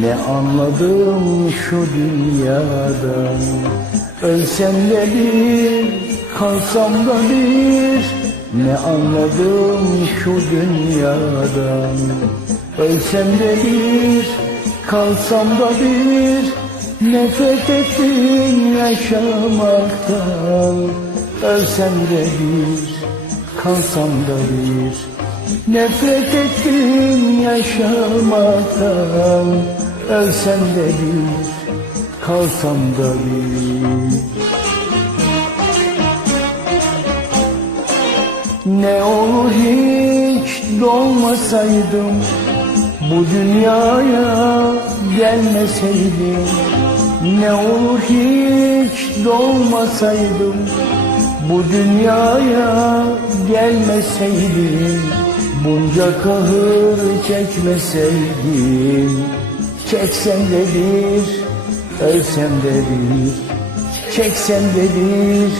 Ne anladım şu dünyadan Ölsem de bir, kalsam da bir. Ne anladım şu dünyadan Ölsem de bir, kalsam da bir. Nefret ettim yaşamaktan. Ölsem de bir, kalsam da bir Nefret ettim yaşamaktan Ölsem de bir, kalsam da bir. Ne olur hiç doğmasaydım Bu dünyaya gelmeseydim. Ne olur hiç doğmasaydım Bu dünyaya gelmeseydim Bunca kahır çekmeseydim Çeksem de bir, ölsem de bir. Çeksem de bir,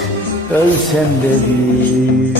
ölsem de bir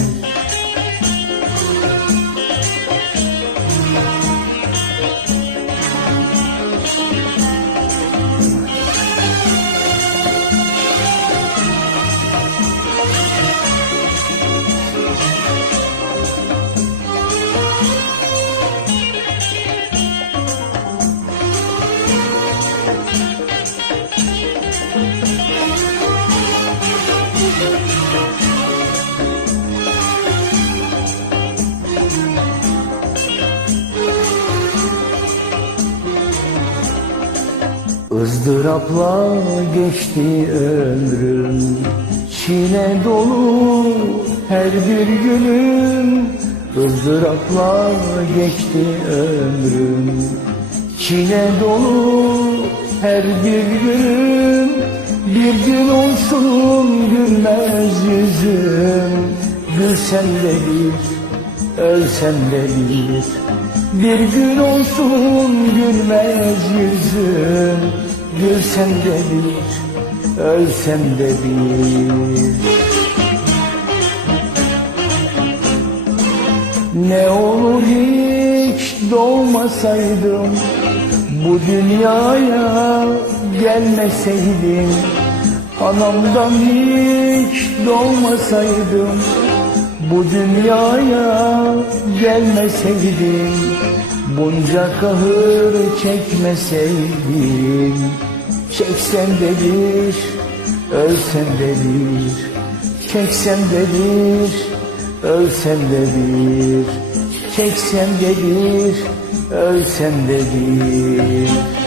ızdırapla geçti ömrüm. Çile dolu her bir günüm ızdırapla geçti ömrüm. Çile dolu her bir günüm Bir gün olsun gülmez yüzüm. Gülsem de bir, ölsem de bir. Bir gün olsun gülmez yüzüm Gülsem de bir, ölsem de bir. Ne olur hiç doğmasaydım Bu dünyaya gelmeseydim Anamdan hiç doğmasaydım Bu dünyaya gelmeseydim Bunca kahır çekmeseydim Çeksem de bir, ölsem de bir Çeksem de bir, ölsem de bir Çeksem de bir, ölsem de bir